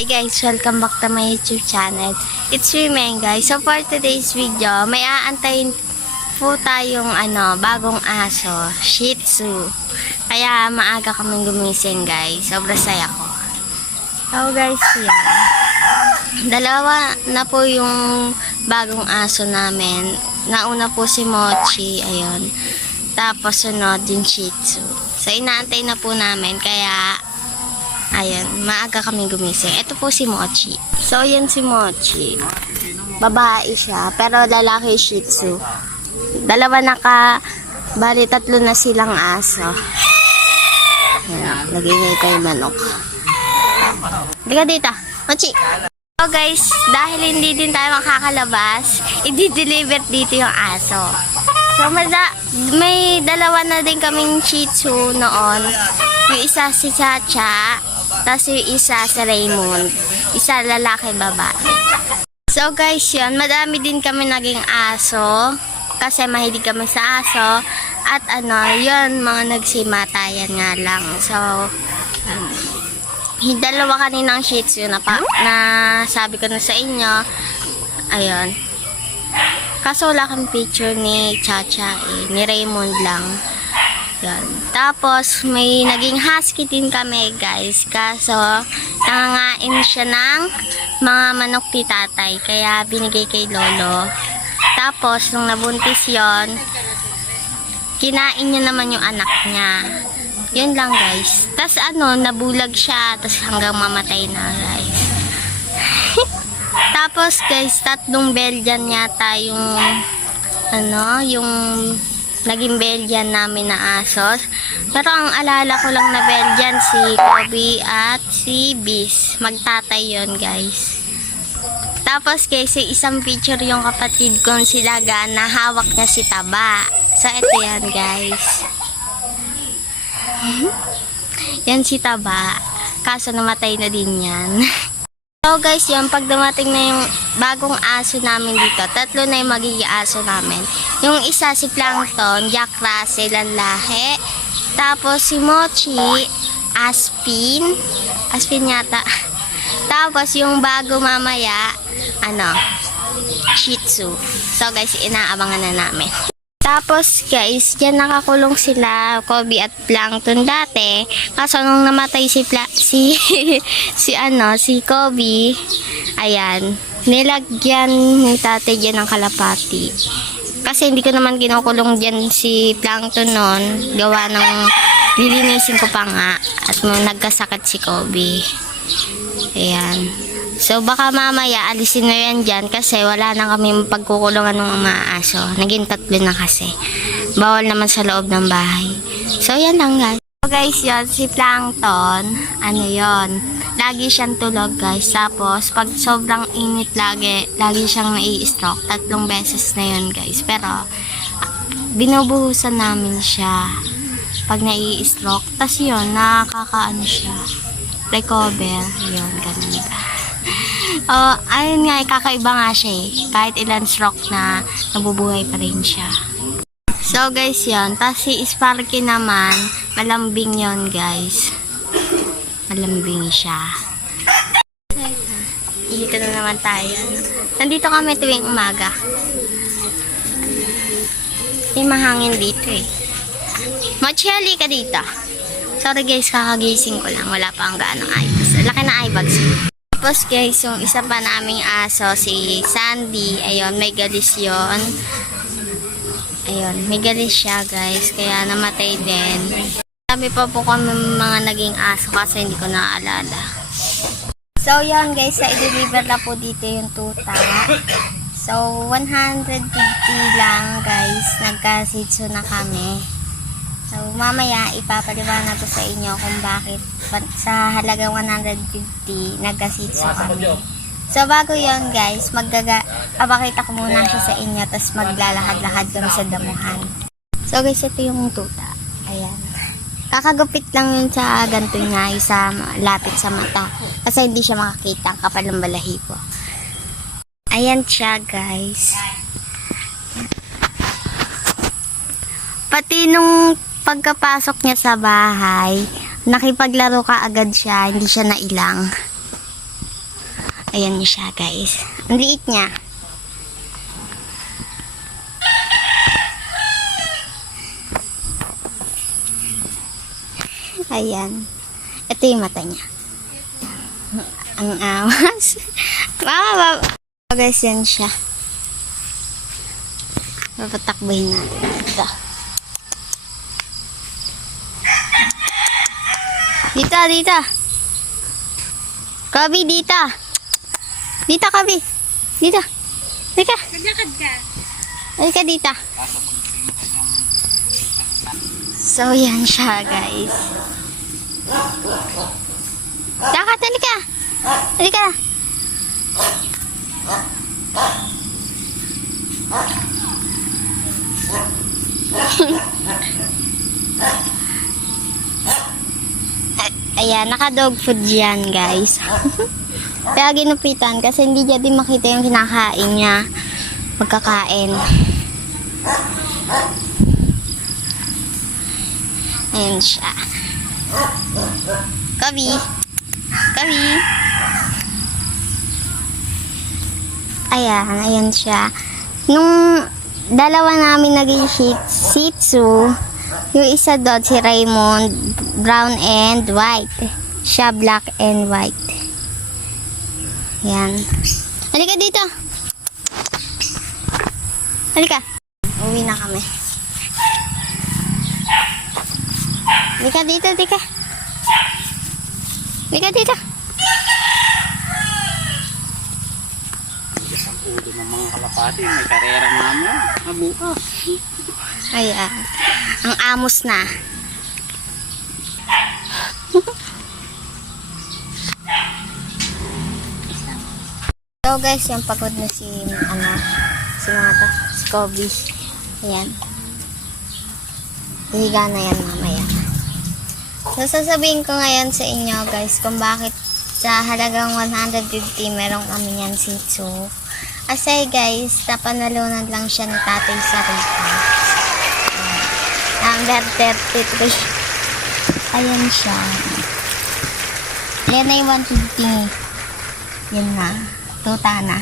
Hey guys, welcome back to my YouTube channel. It's me, Meng, guys. So for today's video, may aantayin po tayong bagong aso, Shih Tzu. Kaya maaga kaming gumising, guys. Sobrang saya ko. So guys, yan. Dalawa na po yung bagong aso namin. Nauna po si Mochi, ayun. Tapos sunod yung Shih Tzu. So inaantay na po namin, kaya ayun, maaga kami gumising. Ito po si Mochi. So, yan si Mochi. Babae siya, pero lalaki Shih Tzu. Dalawa bali tatlo na silang aso. Ayan, lagay niya ito yung manok. Diga dito, Mochi. So guys, dahil hindi din tayo makakalabas, i-deliver dito yung aso. So, may dalawa na din kaming Shih Tzu noon. Yung isa si Chacha, tapos yung isa si Raymond. Isa lalaki, babae. So guys, yun. Madami din kami naging aso. Kasi mahilig kami sa aso. At yun, mga nagsimatayan nga lang. So, yung dalawa kaninang Shih Tzu na sabi ko na sa inyo. Ayun. Kaso wala kang picture ni Chacha ni Raymond lang. Yan. Tapos, may naging husky din kami, guys. Kaso, nangangain siya ng mga manok ni tatay. Kaya, binigay kay Lolo. Tapos, nung nabuntis yon, kinain niya naman yung anak niya. Yun lang, guys. Tapos, nabulag siya. Tapos, hanggang mamatay na, guys. Tapos, guys, 3 Belgian yata yung naging Belgian namin na asos. Pero ang alala ko lang na Belgian, si Kobe at si Bis. Magtatay yon, guys. Tapos guys, isang picture yung kapatid kong si Laga na hawak niya si Taba. So ito yan, guys. Yan si Taba. Kaso namatay na din yan. So guys, yun, pag dumating na yung bagong aso namin dito, 3 na yung magiging aso namin. Yung isa si Plankton, Jack Russell, ang lahi. Tapos si Mochi, Aspin yata. Tapos yung bago mamaya, Shih Tzu. So guys, inaabangan na namin. Tapos guys, dyan nakakulong sila, Kobe at Plankton dati. Kaso nung namatay si Kobe, ayan, nilagyan ni tatay dyan ng kalapati. Kasi hindi ko naman kinukulong dyan si Plankton noon, gawa ng lilinisin ko pa nga at nagkasakit si Kobe. Ayan. So, baka mamaya alisin na yan dyan kasi wala na kami pagkukulungan ng mga aso. Naging 3 na kasi. Bawal naman sa loob ng bahay. So, yan lang, guys. So, guys, yun, si Plankton, yon, lagi siyang tulog, guys. Tapos, pag sobrang init lagi siyang nai-stroke. 3 beses na yun, guys. Pero, binubuhusan namin siya pag nai-stroke. Tapos, yun, siya. Recover. Yun, ganun ba. Ayun nga, kakaiba nga siya kahit ilan stroke na nabubuhay pa rin siya. So guys, yun. Tapos si Sparky naman, malambing yon, guys. Malambing siya. Dito na naman tayo. Nandito kami tuwing umaga. May mahangin dito Mochi, halika dito. Sorry guys, kakagising ko lang. Wala pa ang gaanong ayos. Laki na eye bags. Tapos guys, yung isa pa naming aso, si Sandy, ayun, may galis yun. Ayun, may galis siya, guys, kaya namatay din. Sabi pa po kami mga naging aso kasi hindi ko naaalala. So yun guys, i-deliver na po dito yung tuta. So 150 lang, guys, nagka-Shih Tzu na kami. So, mamaya, ipapaliwanag ko sa inyo kung bakit sa halagang 150, nagka-Shih Tzu kami. So, bago yon, guys, papakita ko muna siya sa inyo, tapos maglalakad-lakad kami sa damuhan. So, guys, ito yung tuta. Ayan. Kakagupit lang yun sa ganito niya, sa lapit sa mata. Kasi hindi siya makakita, ang kapal ng balahibo. Ayan siya, guys. Pati nung pagkapasok niya sa bahay, nakipaglaro ka agad siya, hindi siya nailang. Ayan siya, guys. Ang liit niya. Ayan. Ito yung mata niya. Ang awas. Mama, guys, yan siya. Papatakbuhin natin. Ito. Dito. Kabi, dito. Dito, Kabi. Dito. Halika. Naglakad ka. Halika dito. So, yan siya, guys. Dakat, halika. Halika. Ayan, naka-dog food yan, guys. Kaya ginupitan kasi hindi niya din makita yung kinakain niya. Magkakain. Ayan siya. Kabi. Ayan siya. Nung dalawa namin naging Shih Tzu, yung isa doon si Raymond, brown and white. Siya black and white. Yan. Halika dito. Halika. Uwi na kami. Halika dito, halika. Halika dito. Ang ulo ng mga kalapati, may karera mama. Abukas. Ayan. Ang amos na. So guys, yung pagod na si Kobe. Ayan. Higa na yan mamaya. So sasabihin ko ngayon sa inyo guys kung bakit sa halagang 150 meron kami yan Shih Tzu. Kasi guys, napanalunan lang siya ni tatay sa Rita. Number 33. Ayan siya. Yan na yung 150. Yan na. Tuta na.